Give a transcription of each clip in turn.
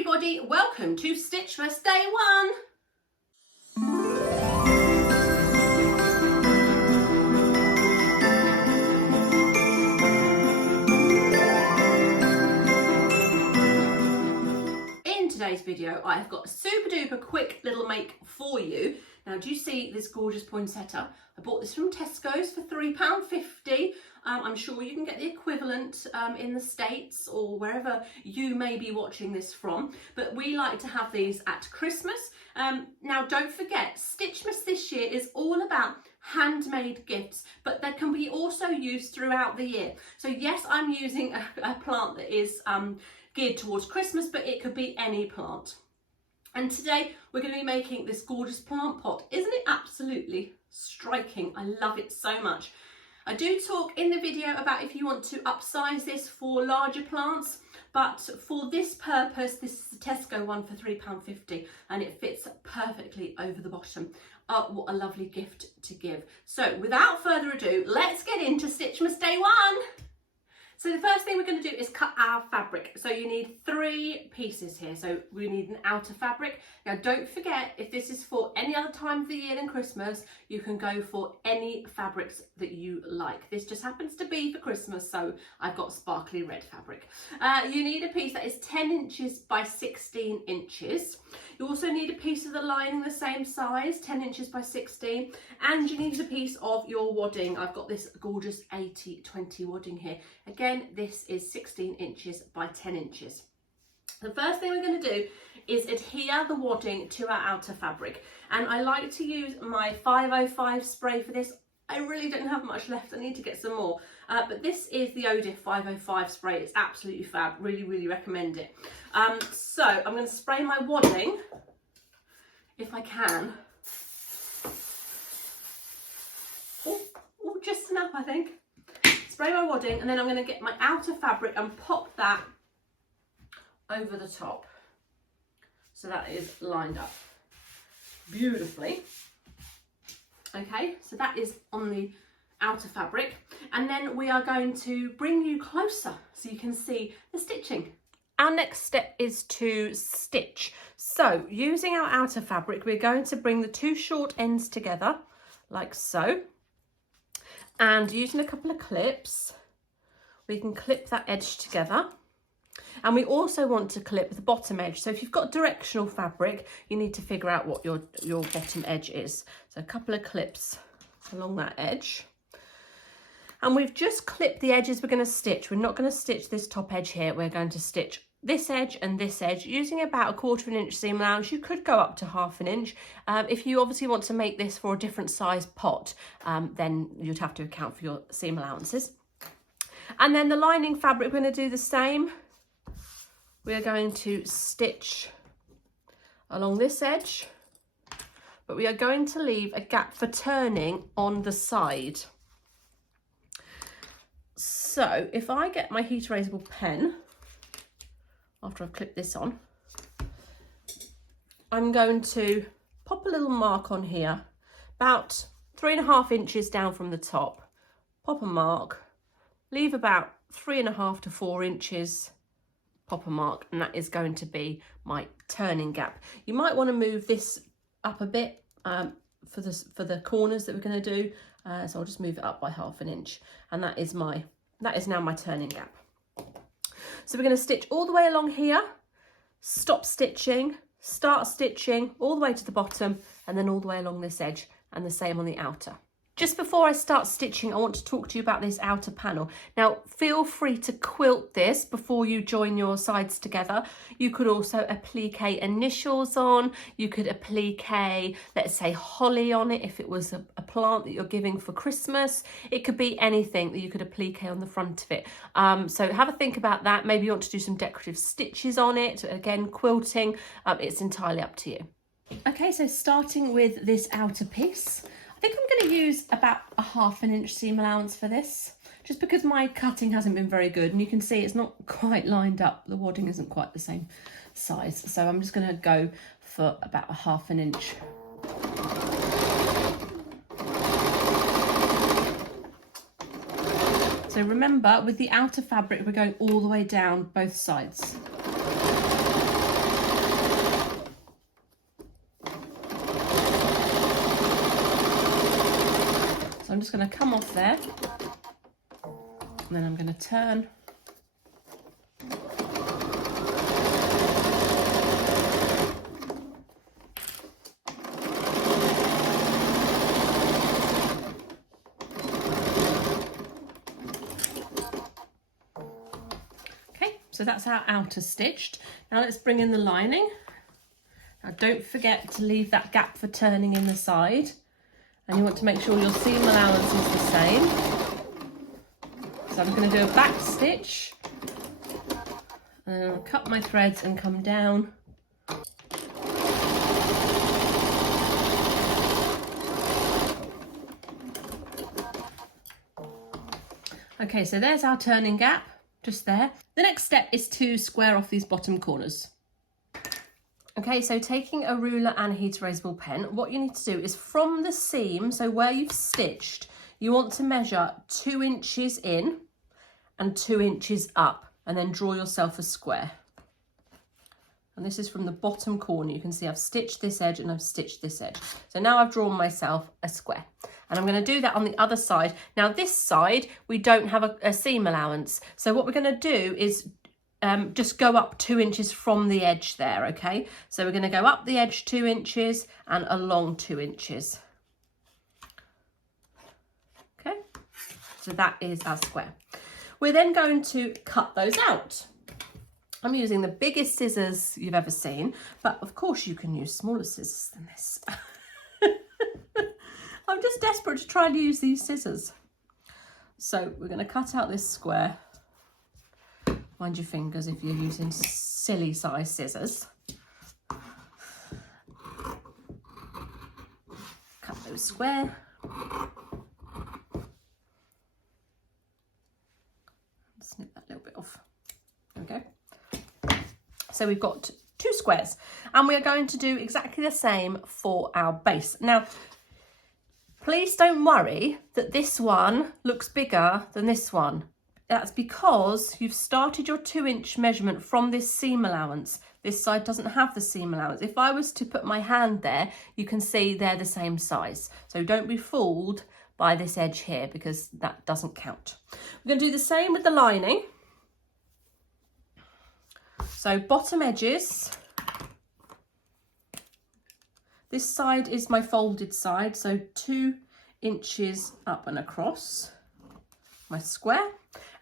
everybody, welcome to Stitchmas Day 1. In today's video, I've got a super duper quick little make for you. Now, do you see this gorgeous poinsettia? I bought this from Tesco's for £3.50. I'm sure you can get the equivalent in the States or wherever you may be watching this from, but we like to have these at Christmas. Now, don't forget, Stitchmas this year is all about handmade gifts, but they can be also used throughout the year. So yes, I'm using a plant that is geared towards Christmas, but it could be any plant. And today we're going to be making this gorgeous plant pot. Isn't it absolutely striking? I love it so much. I do talk in the video about if you want to upsize this for larger plants, but for this purpose, this is the Tesco one for £3.50 and it fits perfectly over the bottom. What a lovely gift to give. So without further ado, let's get into Stitchmas Day 1. So the first thing we're going to do is cut our fabric. So you need 3 pieces here. So we need an outer fabric. Now don't forget, if this is for any other time of the year than Christmas, you can go for any fabrics that you like. This just happens to be for Christmas, so I've got sparkly red fabric. You need a piece that is 10 inches by 16 inches. You also need a piece of the lining the same size, 10 inches by 16, and you need a piece of your wadding. I've got this gorgeous 80/20 wadding here. Again, this is 16 inches by 10 inches. The first thing we're going to do is adhere the wadding to our outer fabric, and I like to use my 505 spray for this. I really don't have much left, I need to get some more, but this is the Odif 505 spray. It's absolutely fab, really recommend it. So I'm going to spray my wadding, if I can. Oh, just enough, I think. Spray my wadding, and then I'm going to get my outer fabric and pop that over the top, so that is lined up beautifully. Okay, so that is on the outer fabric, and then we are going to bring you closer so you can see the stitching. Our next step is to stitch. So using our outer fabric, we're going to bring the 2 short ends together like so, and using a couple of clips we can clip that edge together. And we also want to clip the bottom edge. So if you've got directional fabric, you need to figure out what your bottom edge is. So a couple of clips along that edge. And we've just clipped the edges we're going to stitch. We're not going to stitch this top edge here. We're going to stitch this edge and this edge using about 1/4 inch seam allowance. You could go up to 1/2 inch. If you obviously want to make this for a different size pot, then you'd have to account for your seam allowances. And then the lining fabric, we're going to do the same. We're going to stitch along this edge, but we are going to leave a gap for turning on the side. So if I get my heat erasable pen, after I've clipped this on, I'm going to pop a little mark on here, about 3.5 inches down from the top. Pop a mark, leave about 3.5 to 4 inches, pop a mark, and that is going to be my turning gap. You might want to move this up a bit for the corners that we're going to do, so I'll just move it up by 1/2 inch, and that is now my turning gap. So we're going to stitch all the way along here, stop stitching, start stitching all the way to the bottom, and then all the way along this edge, and the same on the outer. Just before I start stitching, I want to talk to you about this outer panel. Now, feel free to quilt this before you join your sides together. You could also applique initials on. You could applique, let's say, holly on it if it was a plant that you're giving for Christmas. It could be anything that you could applique on the front of it. So have a think about that. Maybe you want to do some decorative stitches on it. Again, quilting, it's entirely up to you. Okay, so starting with this outer piece, I think I'm going to use about 1/2 inch seam allowance for this, just because my cutting hasn't been very good, and you can see it's not quite lined up. The wadding isn't quite the same size, so I'm just going to go for about 1/2 inch. So remember, with the outer fabric, we're going all the way down both sides. So I'm just going to come off there, and then I'm going to turn. So that's our outer stitched. Now let's bring in the lining. Now don't forget to leave that gap for turning in the side. And you want to make sure your seam allowance is the same. So I'm going to do a back stitch. And I'll cut my threads and come down. Okay, so there's our turning gap. Just there. The next step is to square off these bottom corners. Okay, so taking a ruler and a heat erasable pen, what you need to do is from the seam, so where you've stitched, you want to measure 2 inches in and 2 inches up, and then draw yourself a square. And this is from the bottom corner. You can see I've stitched this edge and I've stitched this edge. So now I've drawn myself a square. And I'm going to do that on the other side. Now this side, we don't have a seam allowance. So what we're going to do is just go up 2 inches from the edge there, okay? So we're going to go up the edge 2 inches and along 2 inches. Okay, so that is our square. We're then going to cut those out. I'm using the biggest scissors you've ever seen, but of course you can use smaller scissors than this. I'm just desperate to try and use these scissors. So we're going to cut out this square. Mind your fingers if you're using silly size scissors. Cut those square. Snip that little bit off. There we go. So we've got 2 squares, and we're going to do exactly the same for our base. Now, please don't worry that this one looks bigger than this one. That's because you've started your 2-inch measurement from this seam allowance. This side doesn't have the seam allowance. If I was to put my hand there, you can see they're the same size. So don't be fooled by this edge here, because that doesn't count. We're going to do the same with the lining. So bottom edges. This side is my folded side, so 2 inches up and across my square.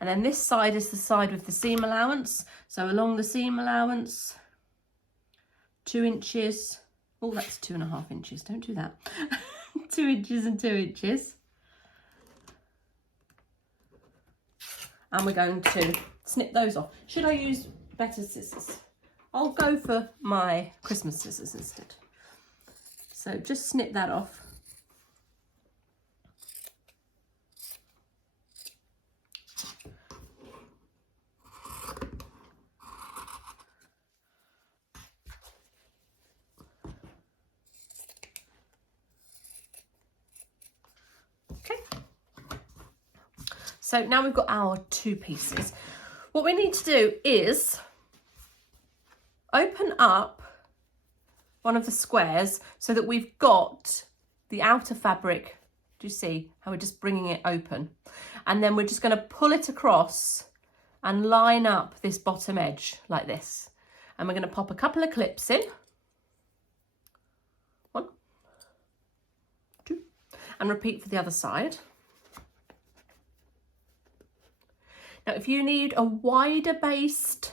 And then this side is the side with the seam allowance. So along the seam allowance, 2 inches. Oh, that's 2.5 inches. Don't do that. 2 inches and 2 inches. And we're going to snip those off. Should I use better scissors? I'll go for my Christmas scissors instead. So just snip that off. Okay. So now we've got our 2 pieces. What we need to do is open up one of the squares so that we've got the outer fabric. Do you see how we're just bringing it open? And then we're just going to pull it across and line up this bottom edge like this. And we're going to pop a couple of clips in. 1, 2, and repeat for the other side. Now, if you need a wider based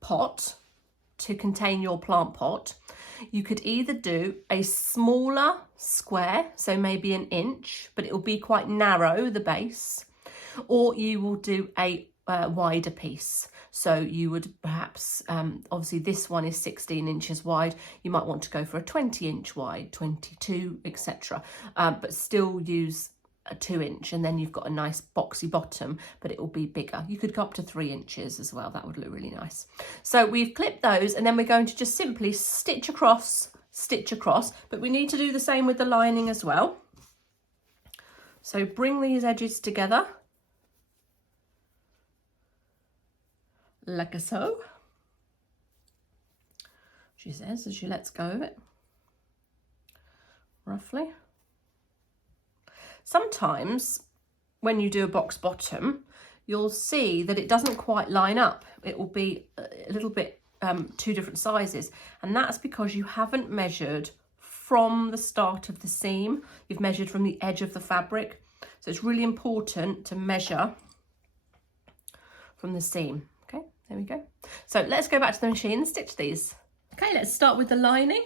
pot to contain your plant pot, you could either do a smaller square, so maybe 1 inch, but it will be quite narrow, the base, or you will do a wider piece. So you would perhaps, obviously this one is 16 inches wide, you might want to go for a 20-inch wide, 22, etc. But still use a 2-inch, and then you've got a nice boxy bottom, but it will be bigger. You could go up to 3 inches as well. That would look really nice. So we've clipped those, and then we're going to just simply stitch across, but we need to do the same with the lining as well. So bring these edges together like so, she says as she lets go of it, roughly. sometimes when you do a box bottom, you'll see that it doesn't quite line up. It will be a little bit two different sizes, and that's because you haven't measured from the start of the seam. You've measured from the edge of the fabric. So it's really important to measure from the seam. Okay, there we go. So let's go back to the machine and stitch these. Okay, let's start with the lining.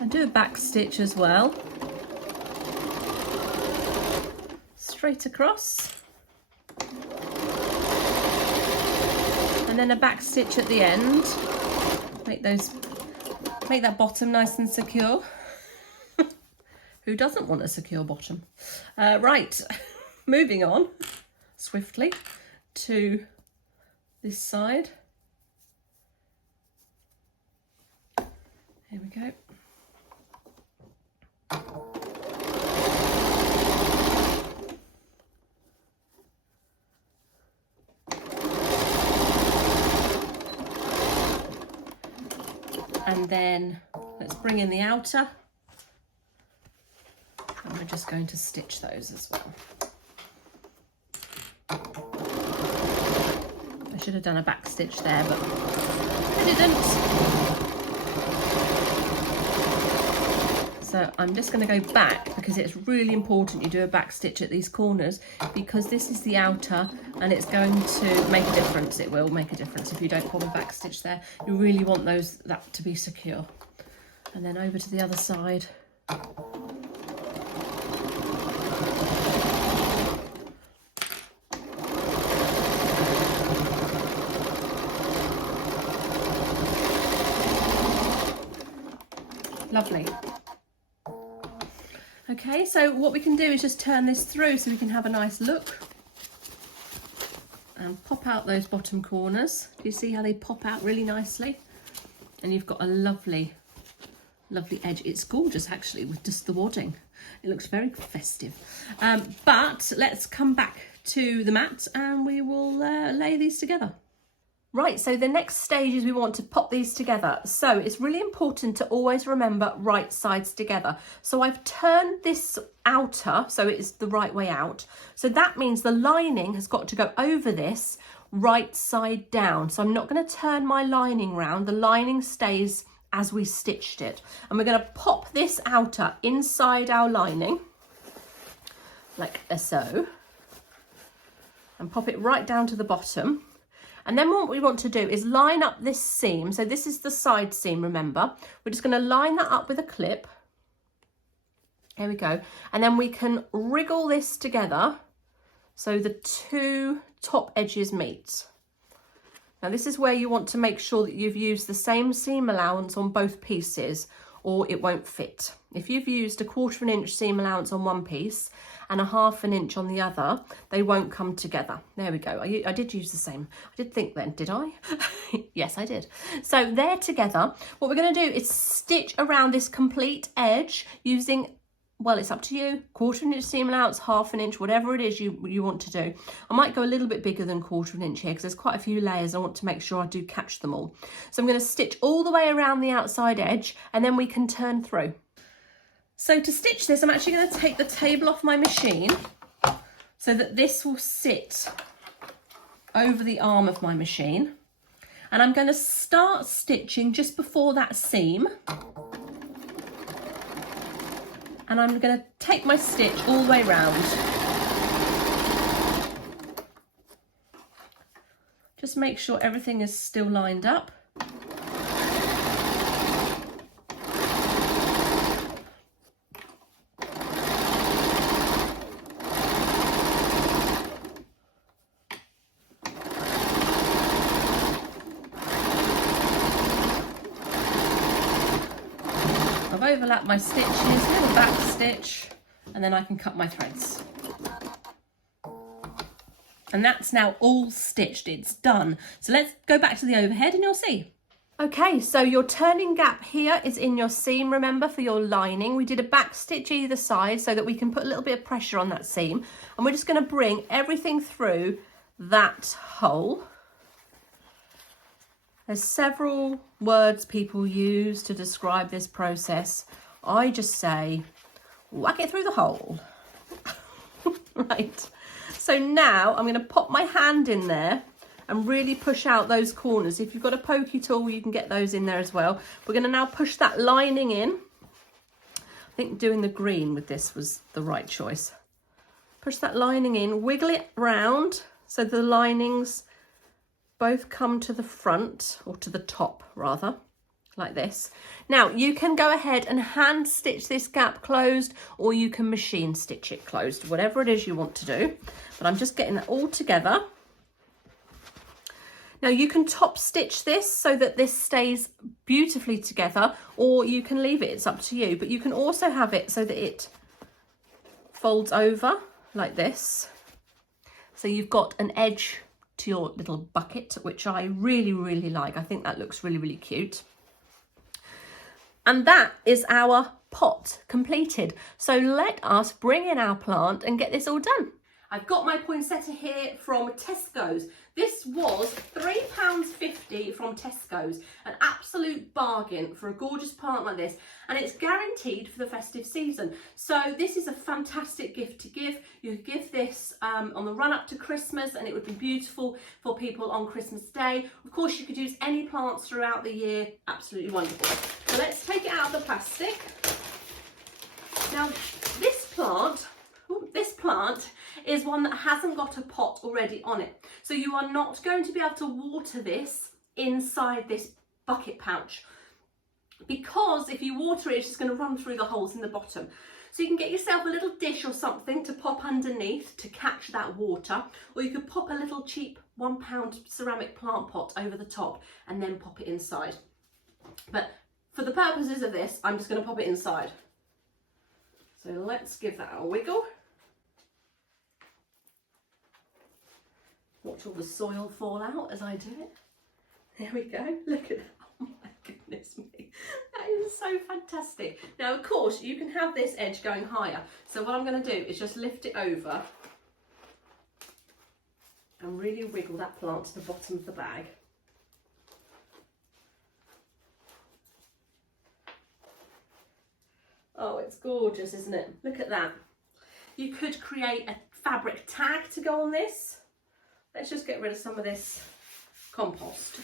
And do a back stitch as well. Straight across. And then a back stitch at the end. Make that bottom nice and secure. Who doesn't want a secure bottom? Right, moving on swiftly to this side. Here we go. And then let's bring in the outer, and we're just going to stitch those as well. I should have done a back stitch there, but I didn't. So I'm just going to go back because it's really important you do a back stitch at these corners, because this is the outer and it's going to make a difference. It will make a difference if you don't put a back stitch there. You really want that to be secure. And then over to the other side. Lovely. Okay, so what we can do is just turn this through so we can have a nice look. And pop out those bottom corners. Do you see how they pop out really nicely? And you've got a lovely, lovely edge. It's gorgeous actually with just the wadding. It looks very festive. But let's come back to the mat and we will lay these together. Right, so the next stage is we want to pop these together. So it's really important to always remember right sides together. So I've turned this outer so it's the right way out. So that means the lining has got to go over this right side down. So I'm not going to turn my lining round. The lining stays as we stitched it. And we're going to pop this outer inside our lining, like so, and pop it right down to the bottom. And then what we want to do is line up this seam. So this is the side seam, remember. We're just going to line that up with a clip. There we go. And then we can wriggle this together so the two top edges meet. Now this is where you want to make sure that you've used the same seam allowance on both pieces, or it won't fit. If you've used a 1/4 inch seam allowance on one piece and a 1/2 inch on the other, they won't come together. There we go. I did use the same. I did think then, did I? Yes, I did. So they're together. What we're going to do is stitch around this complete edge using, well, it's up to you, 1/4 inch seam allowance, 1/2 inch, whatever it is you want to do. I might go a little bit bigger than 1/4 inch here because there's quite a few layers. I want to make sure I do catch them all. So I'm going to stitch all the way around the outside edge and then we can turn through. So to stitch this, I'm actually going to take the table off my machine so that this will sit over the arm of my machine. And I'm going to start stitching just before that seam. And I'm going to take my stitch all the way round. Just make sure everything is still lined up. Overlap my stitches, little back stitch, and then I can cut my threads. And that's now all stitched, it's done. So let's go back to the overhead and you'll see. Okay, so your turning gap here is in your seam, remember, for your lining. We did a back stitch either side so that we can put a little bit of pressure on that seam. And we're just going to bring everything through that hole. There's several words people use to describe this process. I just say, whack it through the hole. Right. So now I'm going to pop my hand in there and really push out those corners. If you've got a pokey tool, you can get those in there as well. We're going to now push that lining in. I think doing the green with this was the right choice. Push that lining in, wiggle it round so the linings both come to the front, or to the top rather, like this. Now you can go ahead and hand stitch this gap closed, or you can machine stitch it closed, whatever it is you want to do. But I'm just getting it all together. Now you can top stitch this so that this stays beautifully together, or you can leave it, it's up to you. But you can also have it so that it folds over like this. So you've got an edge to your little bucket, which I really, really like. I think that looks really, really cute. And that is our pot completed. So let us bring in our plant and get this all done. I've got my poinsettia here from Tesco's. This was £3.50 from Tesco's, an absolute bargain for a gorgeous plant like this, and it's guaranteed for the festive season. So this is a fantastic gift to give. You could give this on the run up to Christmas, and it would be beautiful for people on Christmas Day. Of course, you could use any plants throughout the year. Absolutely wonderful. So let's take it out of the plastic. Now this plant is one that hasn't got a pot already on it. So you are not going to be able to water this inside this bucket pouch, because if you water it, it's just going to run through the holes in the bottom. So you can get yourself a little dish or something to pop underneath to catch that water, or you could pop a little cheap £1 ceramic plant pot over the top and then pop it inside. But for the purposes of this, I'm just going to pop it inside. So let's give that a wiggle. Watch all the soil fall out as I do it. There we go. Look at that. Oh my goodness me. That is so fantastic. Now, of course, you can have this edge going higher. So what I'm going to do is just lift it over and really wiggle that plant to the bottom of the bag. Oh, it's gorgeous, isn't it? Look at that. You could create a fabric tag to go on this. Let's just get rid of some of this compost.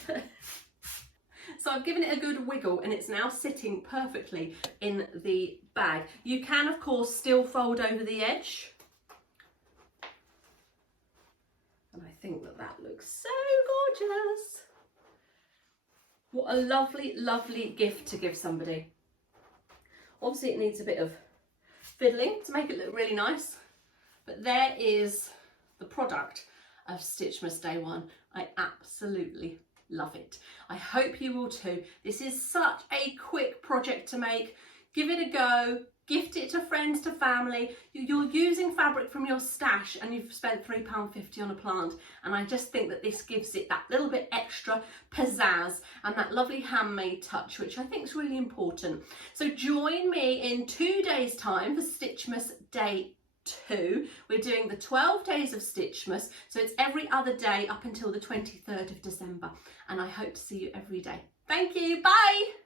So I've given it a good wiggle and it's now sitting perfectly in the bag. You can, of course, still fold over the edge. And I think that that looks so gorgeous. What a lovely, lovely gift to give somebody. Obviously it needs a bit of fiddling to make it look really nice, but there is the product of Stitchmas Day 1. I absolutely love it. I hope you will too. This is such a quick project to make. Give it a go, gift it to friends, to family. You're using fabric from your stash and you've spent £3.50 on a plant, and I just think that this gives it that little bit extra pizzazz and that lovely handmade touch, which I think is really important. So join me in 2 days' time for Stitchmas Day 2. We're doing the 12 days of Stitchmas, so it's every other day up until the 23rd of December, and I hope to see you every day. Thank you, bye!